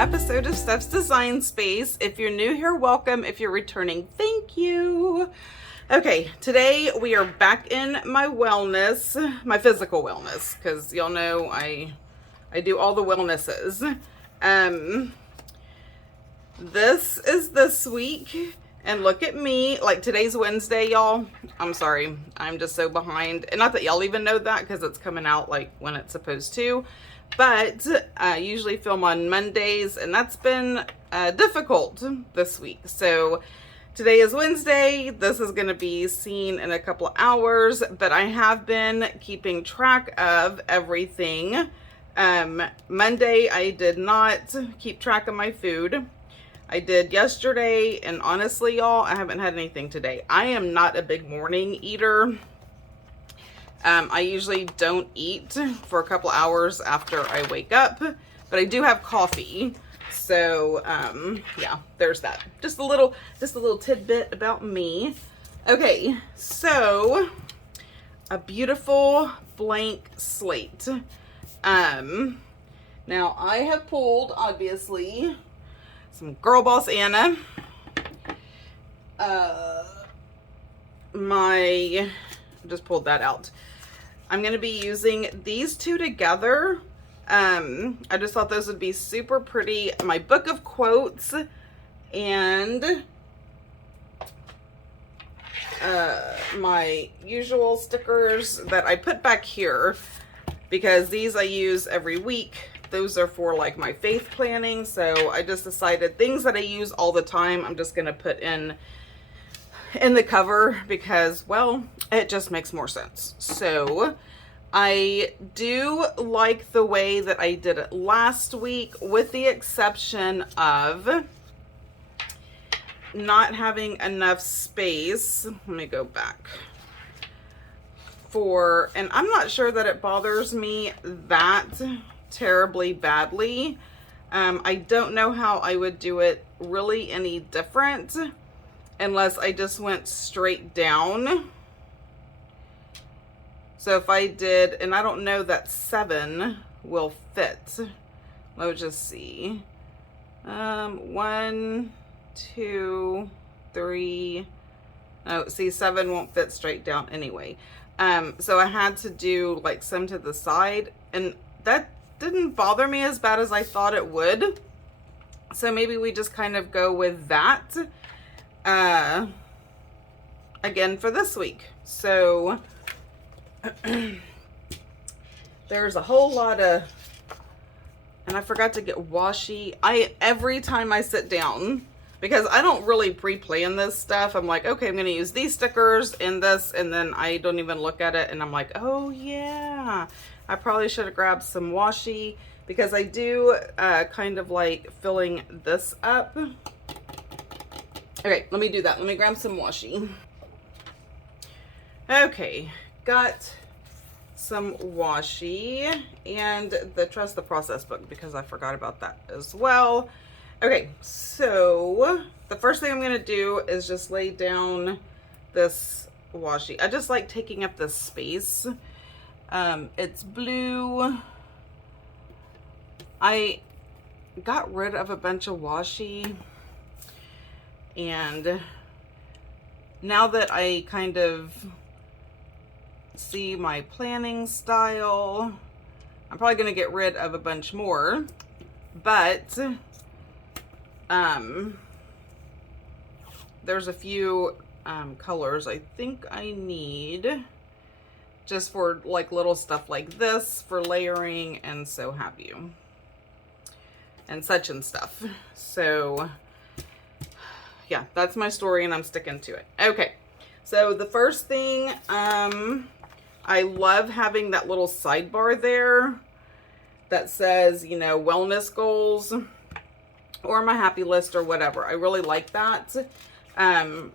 episode of Steph's Design Space. If you're new here, welcome. If you're returning, thank you. Okay, today we are back in my wellness, my physical wellness, because y'all know I do all the wellnesses. This is this week, and look at me. Like, today's Wednesday, y'all. I'm sorry, I'm just so behind. And not that y'all even know that, because it's coming out like when it's supposed to. But I usually film on Mondays, and that's been difficult this week. So today is Wednesday. This is going to be seen in a couple of hours, but I have been keeping track of everything. Monday, I did not keep track of my food. I did yesterday, and honestly, y'all, I haven't had anything today. I am not a big morning eater. I usually don't eat for a couple hours after I wake up, but I do have coffee. So, yeah, there's that. Just a little tidbit about me. Okay, so a beautiful blank slate. Now I have pulled, obviously, some Girl Boss Anna. Just pulled that out. I'm going to be using these two together. I just thought those would be super pretty. My book of quotes and my usual stickers that I put back here, because these I use every week. Those are for like my faith planning. So I just decided things that I use all the time, I'm just going to put in the cover because, well, it just makes more sense. So I do like the way that I did it last week, with the exception of not having enough space. Let me go back and I'm not sure that it bothers me that terribly badly. I don't know how I would do it really any different unless I just went straight down. So if I did, and I don't know that 7 will fit. Let's just see. 1, 2, 3. Oh, see, 7 won't fit straight down anyway. So I had to do like some to the side, and that didn't bother me as bad as I thought it would. So maybe we just kind of go with that again for this week. So there's a whole lot of, and I forgot to get washi. Every time I sit down, because I don't really pre-plan this stuff, I'm like, okay, I'm going to use these stickers and this, and then I don't even look at it, and I'm like, oh yeah, I probably should have grabbed some washi, because I do kind of like filling this up. Okay, let me do that. Let me grab some washi. Okay, got some washi and the Trust the Process book, because I forgot about that as well. Okay, so the first thing I'm going to do is just lay down this washi. I just like taking up this space. It's blue. I got rid of a bunch of washi, and now that I kind of see my planning style, I'm probably going to get rid of a bunch more, but there's a few colors I think I need just for like little stuff like this for layering and so have you and such and stuff. So yeah, that's my story and I'm sticking to it. Okay, so the first thing, I love having that little sidebar there that says, you know, wellness goals or my happy list or whatever. I really like that.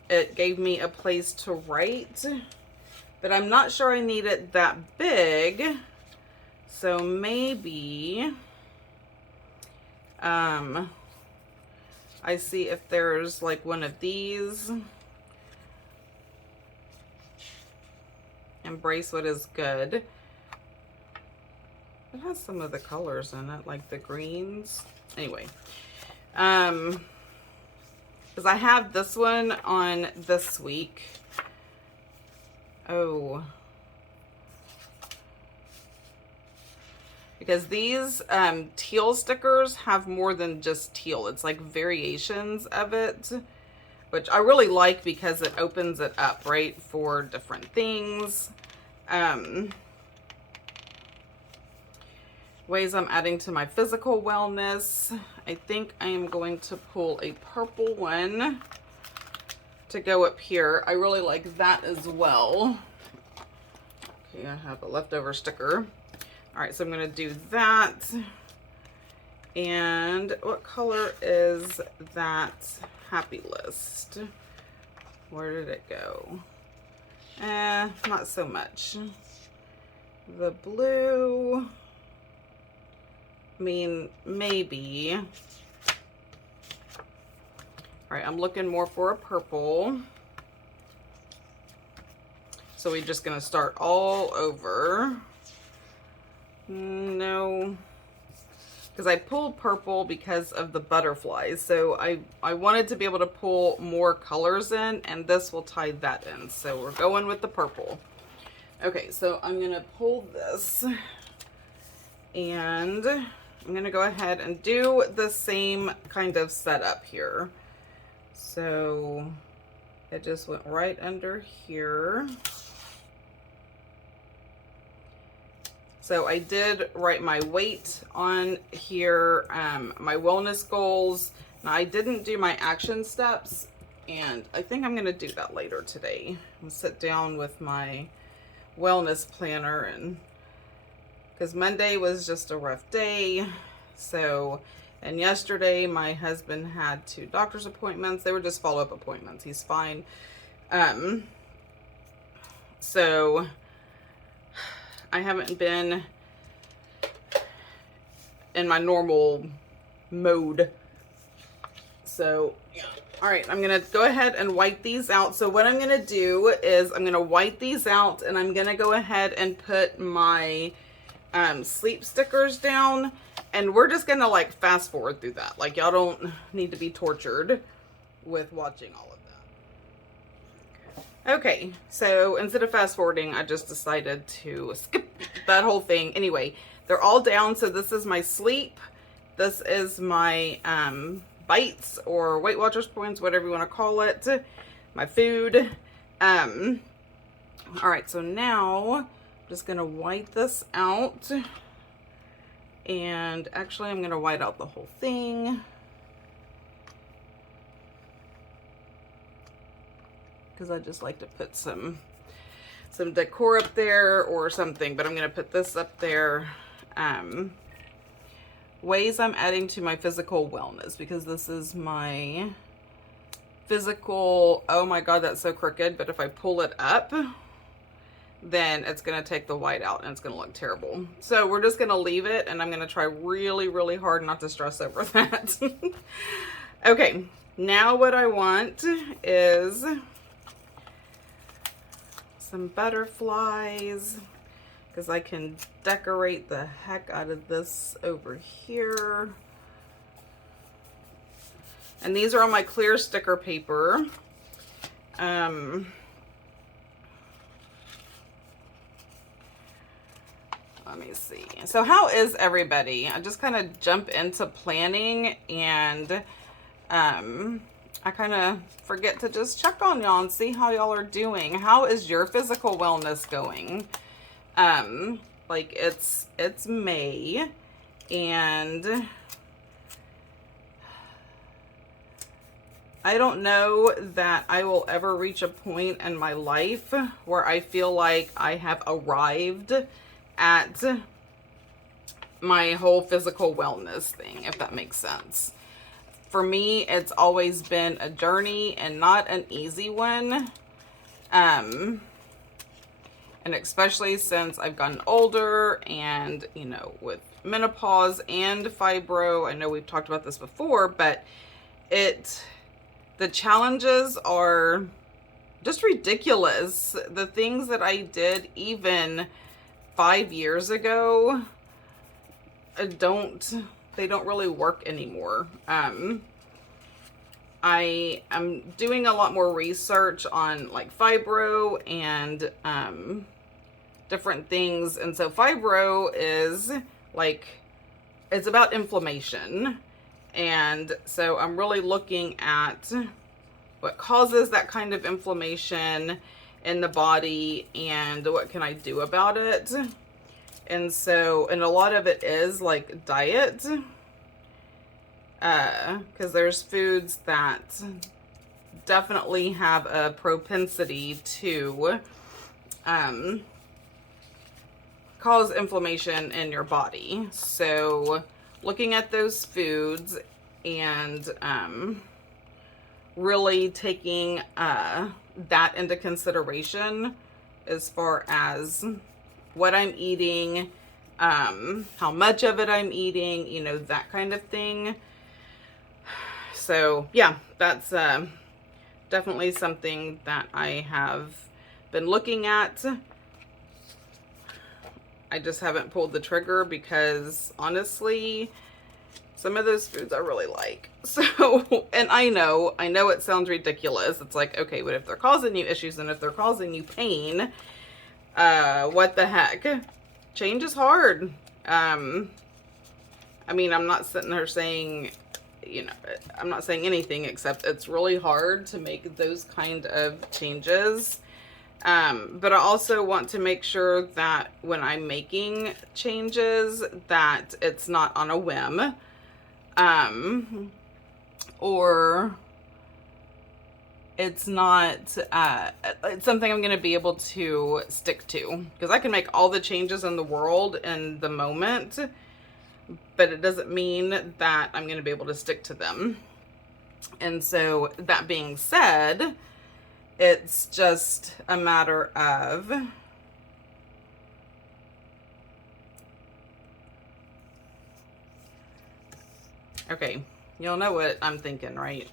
It gave me a place to write, but I'm not sure I need it that big. So maybe I see if there's like one of these. Embrace what is good. It has some of the colors in it, like the greens. Anyway, because I have this one on this week. Oh, because these teal stickers have more than just teal. It's like variations of it, which I really like because it opens it up, right, for different things. Ways I'm adding to my physical wellness. I think I am going to pull a purple one to go up here. I really like that as well. Okay, I have a leftover sticker. All right, so I'm gonna do that. And what color is that happy list? Where did it go? Not so much. The blue, I mean, maybe. All right, I'm looking more for a purple. So we're just gonna start all over. No, because I pulled purple because of the butterflies. So I wanted to be able to pull more colors in, and this will tie that in. So we're going with the purple. Okay, so I'm gonna pull this, and I'm gonna go ahead and do the same kind of setup here. So it just went right under here. So I did write my weight on here, my wellness goals. Now I didn't do my action steps, and I think I'm gonna do that later today. I'm gonna sit down with my wellness planner, and because Monday was just a rough day. So, and yesterday my husband had 2 doctor's appointments. They were just follow-up appointments. He's fine. So I haven't been in my normal mode. So, yeah. All right, I'm gonna go ahead and white these out. So what I'm gonna do is I'm gonna white these out, and I'm gonna go ahead and put my sleep stickers down, and we're just gonna like fast forward through that. Like, y'all don't need to be tortured with watching all of that. Okay, so instead of fast forwarding, I just decided to skip that whole thing. Anyway, they're all down. So this is my sleep. This is my bites or Weight Watchers points, whatever you want to call it. My food. All right, so now I'm just gonna white this out, and actually I'm gonna white out the whole thing, because I just like to put some decor up there or something, but I'm gonna put this up there. Ways I'm adding to my physical wellness, because this is my physical, oh my God, that's so crooked, but if I pull it up, then it's gonna take the white out and it's gonna look terrible. So we're just gonna leave it, and I'm gonna try really, really hard not to stress over that. Okay, now what I want is some butterflies, because I can decorate the heck out of this over here. And these are on my clear sticker paper. Let me see. So how is everybody? I just kind of jump into planning, and I kind of forget to just check on y'all and see how y'all are doing. How is your physical wellness going? Like it's May, and I don't know that I will ever reach a point in my life where I feel like I have arrived at my whole physical wellness thing, if that makes sense. For me, it's always been a journey and not an easy one. And especially since I've gotten older, and, you know, with menopause and fibro, I know we've talked about this before, but the challenges are just ridiculous. The things that I did even 5 years ago don't they don't really work anymore. I am doing a lot more research on like fibro and different things. And so fibro is like, it's about inflammation. And so I'm really looking at what causes that kind of inflammation in the body and what can I do about it. And so, and a lot of it is like diet, because there's foods that definitely have a propensity to cause inflammation in your body. So looking at those foods and really taking that into consideration as far as what I'm eating, how much of it I'm eating, you know, that kind of thing. So yeah, that's definitely something that I have been looking at. I just haven't pulled the trigger because honestly, some of those foods I really like. So, and I know it sounds ridiculous. It's like, okay, but if they're causing you issues and if they're causing you pain, what the heck? Change is hard. I mean, I'm not sitting there saying, you know, I'm not saying anything except it's really hard to make those kind of changes. But I also want to make sure that when I'm making changes that it's not on a whim, or it's not, it's something I'm going to be able to stick to, because I can make all the changes in the world in the moment, but it doesn't mean that I'm going to be able to stick to them. And so that being said, it's just a matter of okay, you'll know what I'm thinking, right?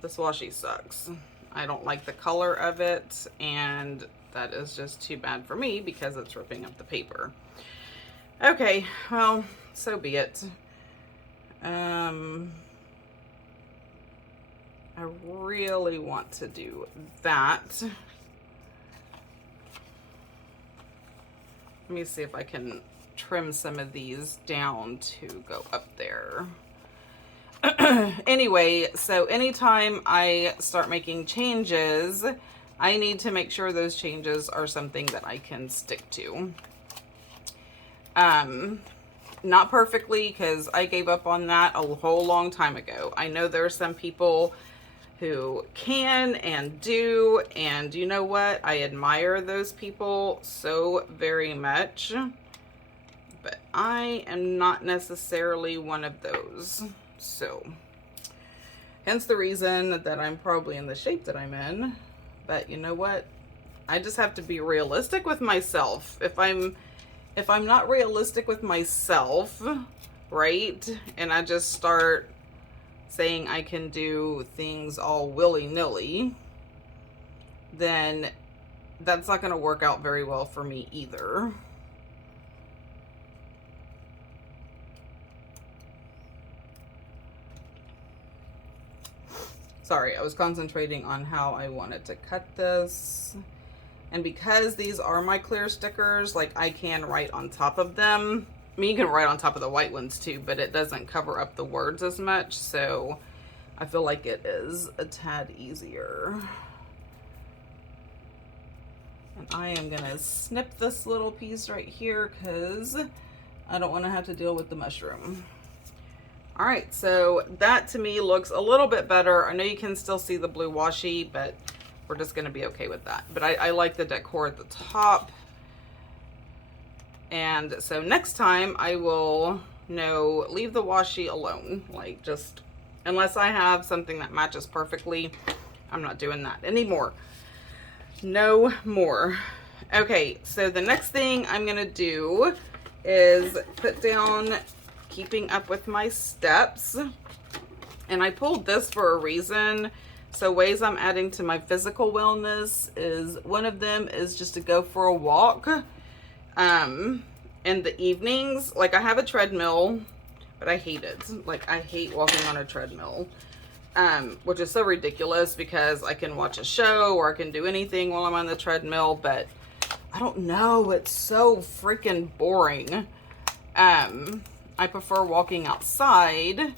This washi sucks. I don't like the color of it, and that is just too bad for me because it's ripping up the paper. Okay, well, so be it. I really want to do that. Let me see if I can trim some of these down to go up there. Anyway, so anytime I start making changes, I need to make sure those changes are something that I can stick to. Not perfectly, because I gave up on that a whole long time ago. I know there are some people who can and do, and you know what? I admire those people so very much, but I am not necessarily one of those. So, hence the reason that I'm probably in the shape that I'm in. But you know what? I just have to be realistic with myself. If I'm not realistic with myself, right? And I just start saying I can do things all willy-nilly, then that's not going to work out very well for me either. Sorry, I was concentrating on how I wanted to cut this. And because these are my clear stickers, like I can write on top of them. I mean, you can write on top of the white ones too, but it doesn't cover up the words as much. So I feel like it is a tad easier. And I am gonna snip this little piece right here because I don't want to have to deal with the mushroom. All right, so that to me looks a little bit better. I know you can still see the blue washi, but we're just gonna be okay with that. But I like the decor at the top. And so next time I will leave the washi alone. Like, just, unless I have something that matches perfectly, I'm not doing that anymore. No more. Okay, so the next thing I'm gonna do is put down keeping up with my steps. And I pulled this for a reason. So ways I'm adding to my physical wellness is, one of them is just to go for a walk in the evenings. Like, I have a treadmill, but I hate it. Like, I hate walking on a treadmill, which is so ridiculous because I can watch a show or I can do anything while I'm on the treadmill, but I don't know, it's so freaking boring. I prefer walking outside,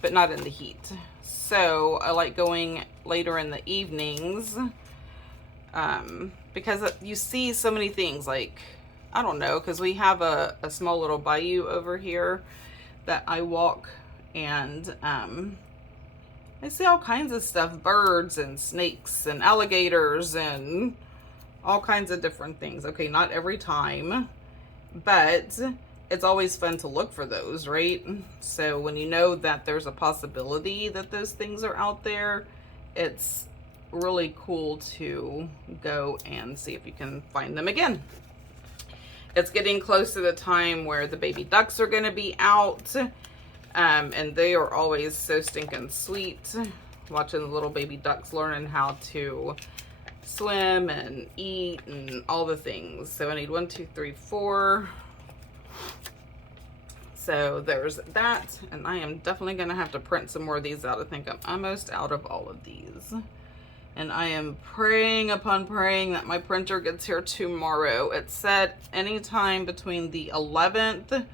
but not in the heat. So I like going later in the evenings, because you see so many things. Like, I don't know, because we have a small little bayou over here that I walk, and I see all kinds of stuff, birds and snakes and alligators and all kinds of different things. Okay, not every time, but it's always fun to look for those, right? So when you know that there's a possibility that those things are out there, it's really cool to go and see if you can find them again. It's getting close to the time where the baby ducks are going to be out, and they are always so stinking sweet. Watching the little baby ducks learning how to swim and eat and all the things. So I need 1, 2, 3, 4. So there's that, and I am definitely going to have to print some more of these out. I think I'm almost out of all of these. And I am praying upon praying that my printer gets here tomorrow. It said anytime between the 11th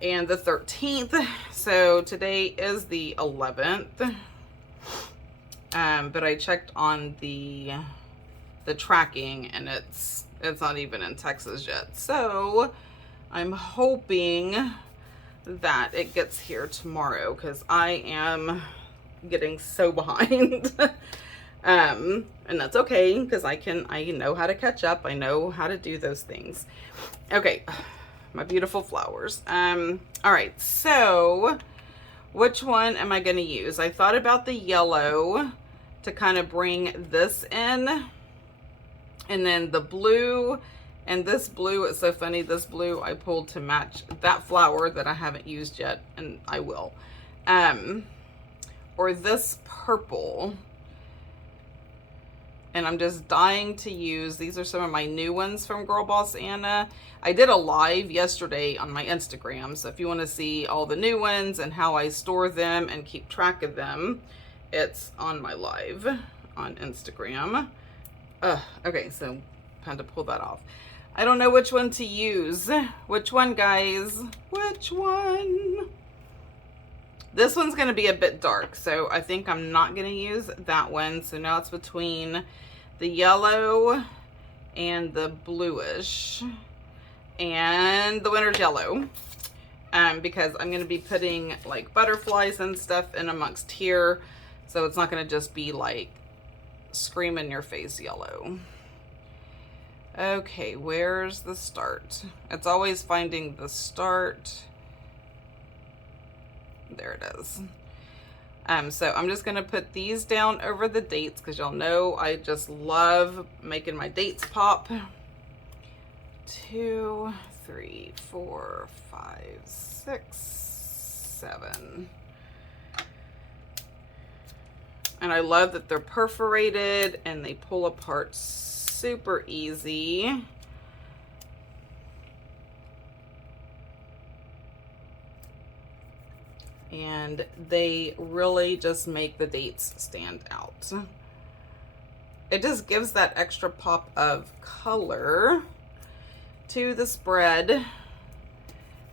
and the 13th. So today is the 11th. But I checked on the tracking, and it's not even in Texas yet. So I'm hoping that it gets here tomorrow, because I am getting so behind. And that's okay, because I know how to catch up. I know how to do those things. Okay, my beautiful flowers. All right, so which one am I going to use? I thought about the yellow to kind of bring this in, and then the blue. And this blue, it's so funny, this blue I pulled to match that flower that I haven't used yet, and I will. Or this purple. And I'm just dying to use, these are some of my new ones from Girl Boss Anna. I did a live yesterday on my Instagram, so if you want to see all the new ones and how I store them and keep track of them, it's on my live on Instagram. Okay, so time to pull that off. I don't know which one to use. Which one, guys? Which one? This one's going to be a bit dark, so I think I'm not going to use that one. So now it's between the yellow and the bluish and the winter's yellow, because I'm going to be putting like butterflies and stuff in amongst here, so it's not going to just be like scream in your face yellow. Okay, where's the start? It's always finding the start. There it is. So I'm just gonna put these down over the dates, because y'all know I just love making my dates pop. 2, 3, 4, 5, 6, 7. And I love that they're perforated and they pull apart super easy. And they really just make the dates stand out. It just gives that extra pop of color to the spread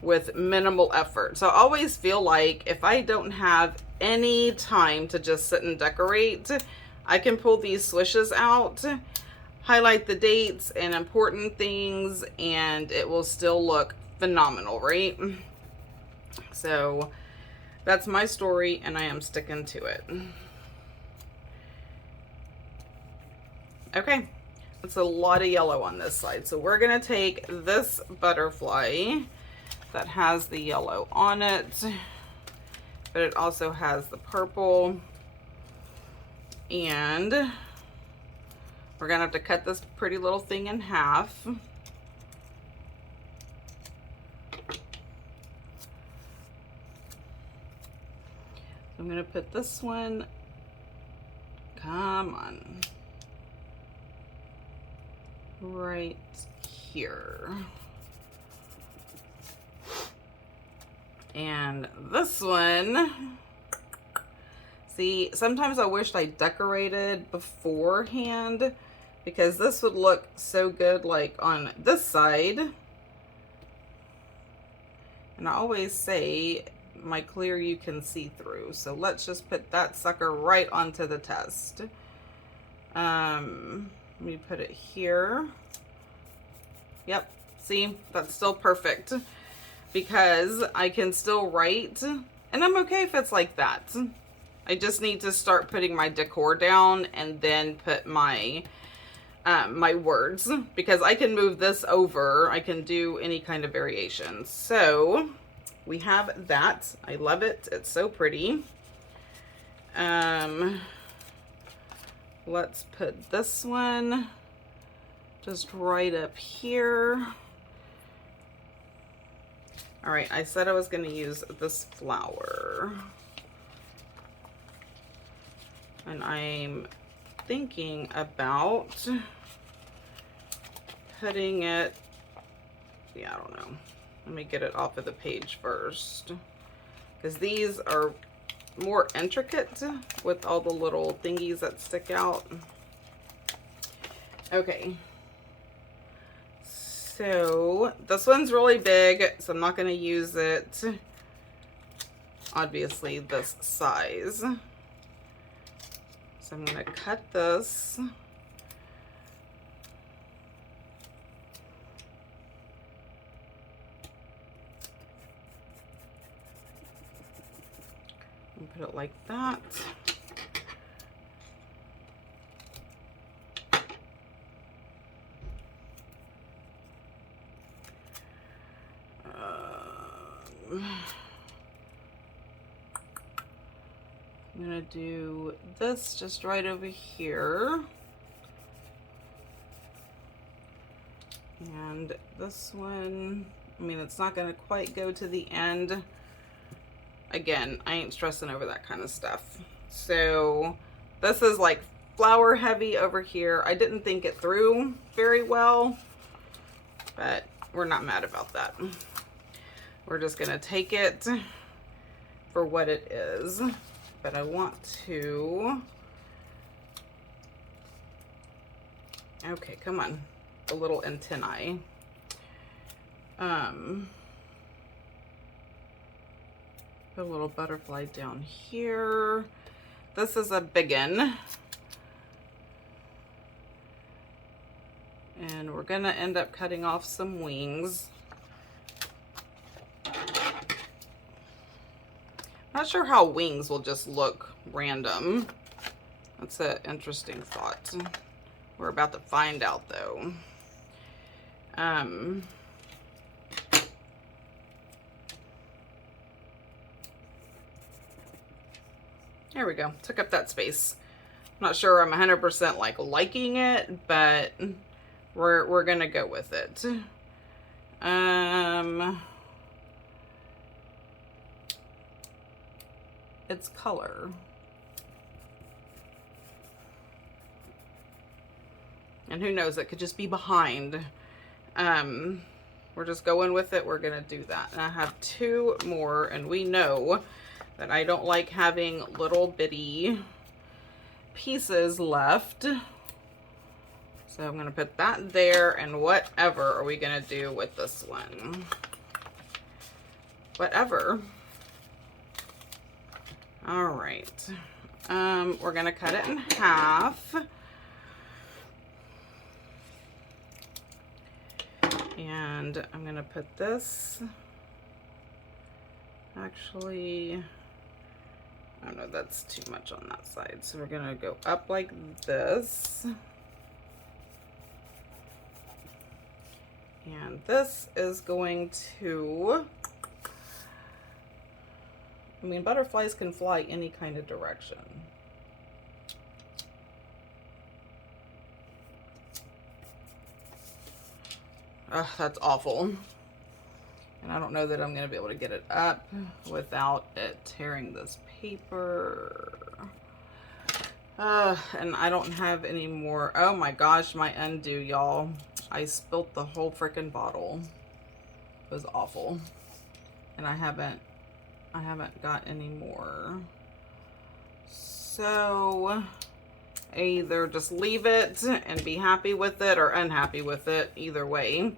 with minimal effort. So I always feel like if I don't have any time to just sit and decorate, I can pull these swishes out, highlight the dates and important things, and it will still look phenomenal, right? So that's my story, and I am sticking to it. Okay, that's a lot of yellow on this side. So we're gonna take this butterfly that has the yellow on it, but it also has the purple, and we're gonna have to cut this pretty little thing in half. I'm gonna put this one, come on, right here. And this one, see, sometimes I wished I decorated beforehand because this would look so good like on this side. And I always say my clear you can see through. So let's just put that sucker right onto the test. Let me put it here. Yep, see, that's still perfect because I can still write, and I'm okay if it's like that. I just need to start putting my decor down and then put my my words, because I can move this over. I can do any kind of variation. So we have that. I love it. It's so pretty. Let's put this one just right up here. All right, I said I was going to use this flower. And I'm thinking about putting it, yeah, I don't know. Let me get it off of the page first, because these are more intricate with all the little thingies that stick out. Okay. So this one's really big, so I'm not going to use it, obviously, this size. So I'm going to cut this. And put it like that. I'm gonna do this just right over here. And this one, I mean, it's not gonna quite go to the end. Again, I ain't stressing over that kind of stuff. So this is like flower heavy over here. I didn't think it through very well, but we're not mad about that. We're just gonna take it for what it is. But I want to, okay, come on, the little antennae. Put a little butterfly down here. This is a biggin. And we're gonna end up cutting off some wings. Not sure how wings will just look random. That's an interesting thought. We're about to find out though. There we go. Took up that space. I'm not sure I'm 100% like liking it, but we're gonna go with it. Its color. And who knows, it could just be behind. We're just going with it. We're gonna do that. And I have two more, and we know that I don't like having little bitty pieces left. So I'm gonna put that there, and whatever are we gonna do with this one? Whatever. All right, we're gonna cut it in half. And I'm gonna put this, actually, oh no, that's too much on that side. So we're gonna go up like this. And this is going to, I mean, butterflies can fly any kind of direction. Ugh, that's awful. And I don't know that I'm going to be able to get it up without it tearing this paper. And I don't have any more. Oh my gosh, my undo, y'all. I spilt the whole freaking bottle. It was awful. And I haven't I haven't got any more. So either just leave it and be happy with it or unhappy with it, either way.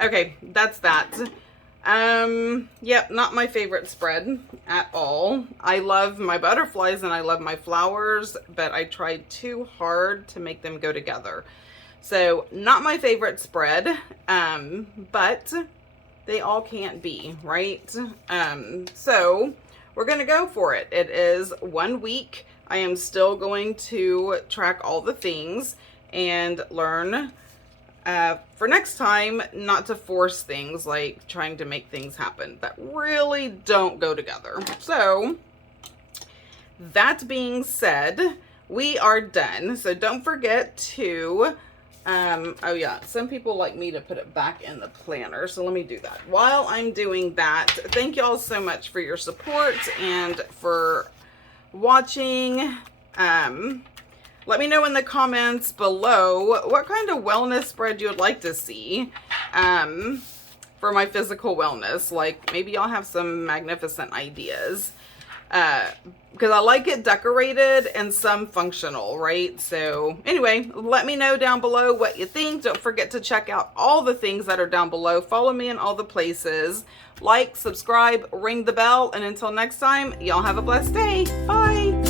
Okay, that's that. Yep, not my favorite spread at all. I love my butterflies and I love my flowers, but I tried too hard to make them go together. So not my favorite spread, but they all can't be, right? So we're gonna go for it. It is 1 week. I am still going to track all the things and learn for next time not to force things, like trying to make things happen that really don't go together. So that being said, we are done. So don't forget to, oh yeah, some people like me to put it back in the planner. So let me do that. While I'm doing that, thank y'all so much for your support and for watching. Let me know in the comments below what kind of wellness spread you would like to see for my physical wellness. Like maybe y'all have some magnificent ideas because I like it decorated and some functional, right? So anyway, let me know down below what you think. Don't forget to check out all the things that are down below. Follow me in all the places. Like, subscribe, ring the bell, and until next time, y'all have a blessed day. Bye.